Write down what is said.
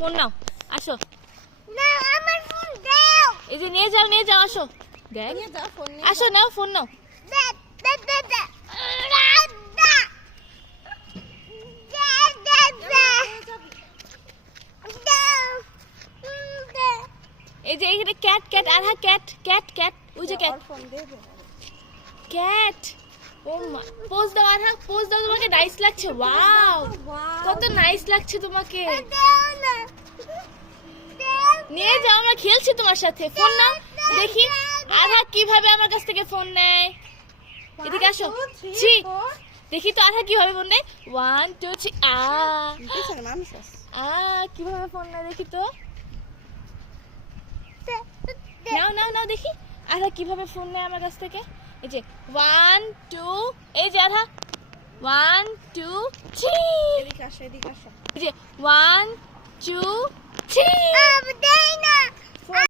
Phone নাও, আসো। না আমার ফোন দাও। এই যে নিয়ে যাও, নিয়ে যাও, আসো। দেখ, নিয়ে যাও ফোন নিয়ে আসো, নাও ফোন নাও। দে দে দে দে এই যে এখানে ক্যাট, ক্যাট, আধা ক্যাট, ক্যাট, ক্যাট, ওই যে ক্যাট, ফোন দে দে। ক্যাট। ও মা, পোজ দাও আধা, পোজ দাও, তোমাকে নাইস লাগছে। ওয়াও, কত নাইস লাগছে তোমাকে। নিয়ে যাও, আমরা খেলছি তোমার সাথে। ফোন নাও, দেখি আধা কিভাবে আমার কাছ থেকে ফোন নেয়। এদিকে আসো, 1 2 ছি, 3 4 দেখি তো আধা কিভাবে ফোন নেয়। 1 2 3 পিছনে মানুষ আছে। কিভাবে ফোন নেয় দেখি তো। নাও নাও নাও দেখি আধা কিভাবে ফোন নেয় আমার কাছ থেকে। এই যে 1 2, এই যে আধা 1 2 3, এদিকে আসো, এদিকে আসো। এই যে 1 2